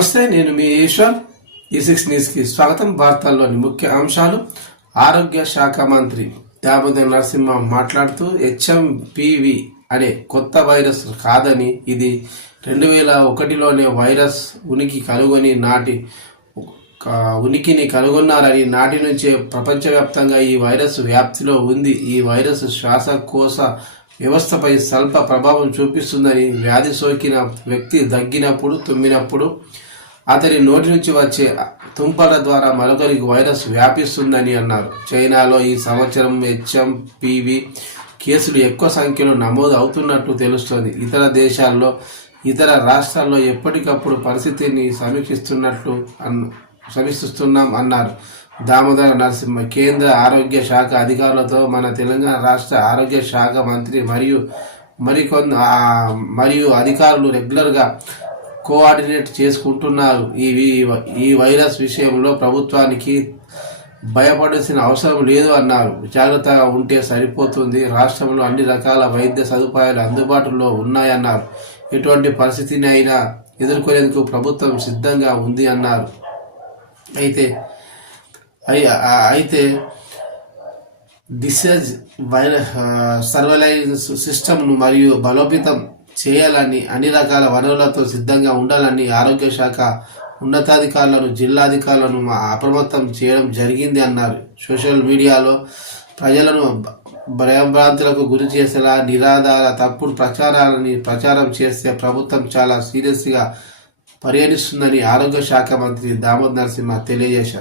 నమస్తే, నేను మీ ఈశ్వర్. E6 న్యూస్కి స్వాగతం. వార్తల్లోని ముఖ్య అంశాలు. ఆరోగ్య శాఖ మంత్రి దామోదర్ నరసింహ మాట్లాడుతూ HMPV అనే కొత్త వైరస్ కాదని, ఇది 2001లోనే వైరస్ ఉనికిని కనుగొన్నారని, నాటి నుంచే ప్రపంచవ్యాప్తంగా ఈ వైరస్ వ్యాప్తిలో ఉంది. ఈ వైరస్ శ్వాసకోశ వ్యవస్థపై స్వల్ప ప్రభావం చూపిస్తుందని, వ్యాధి సోకిన వ్యక్తి దగ్గినప్పుడు, తుమ్మినప్పుడు అతని నోటి నుంచి వచ్చే తుంపల ద్వారా మరొకరికి వైరస్ వ్యాపిస్తుందని అన్నారు. చైనాలో ఈ సంవత్సరం HMPV కేసులు ఎక్కువ సంఖ్యలో నమోదు అవుతున్నట్టు తెలుస్తోంది. ఇతర దేశాల్లో, ఇతర రాష్ట్రాల్లో ఎప్పటికప్పుడు పరిస్థితిని సమీక్షిస్తున్నాం అన్నారు దామోదర నరసింహ. కేంద్ర ఆరోగ్య శాఖ అధికారులతో మన తెలంగాణ రాష్ట్ర ఆరోగ్య శాఖ మంత్రి మరియు అధికారులు రెగ్యులర్గా కోఆర్డినేట్ చేసుకుంటున్నారు. ఈ వైరస్ విషయంలో ప్రభుత్వానికి భయపడాల్సిన అవసరం లేదు అన్నారు. జాగ్రత్తగా ఉంటే సరిపోతుంది. రాష్ట్రంలో అన్ని రకాల వైద్య సదుపాయాలు అందుబాటులో ఉన్నాయన్నారు. ఎటువంటి పరిస్థితిని అయినా ఎదుర్కొనేందుకు ప్రభుత్వం సిద్ధంగా ఉంది అన్నారు. అయితే డిసీజ్ సర్వైలెన్స్ సిస్టమ్ను మరియు బలోపేతం చేయాలని, అన్ని రకాల వనరులతో సిద్ధంగా ఉండాలని ఆరోగ్య శాఖ ఉన్నతాధికారులను, జిల్లాధికారులను అప్రమత్తం చేయడం జరిగింది అన్నారు. సోషల్ మీడియాలో ప్రజలను భయభ్రాంతులకు గురి చేసేలా నిరాధార తప్పుడు ప్రచారం చేస్తే ప్రభుత్వం చాలా సీరియస్గా పరిగణిస్తుందని ఆరోగ్య శాఖ మంత్రి దామోదర్ నరసింహ తెలియజేశారు.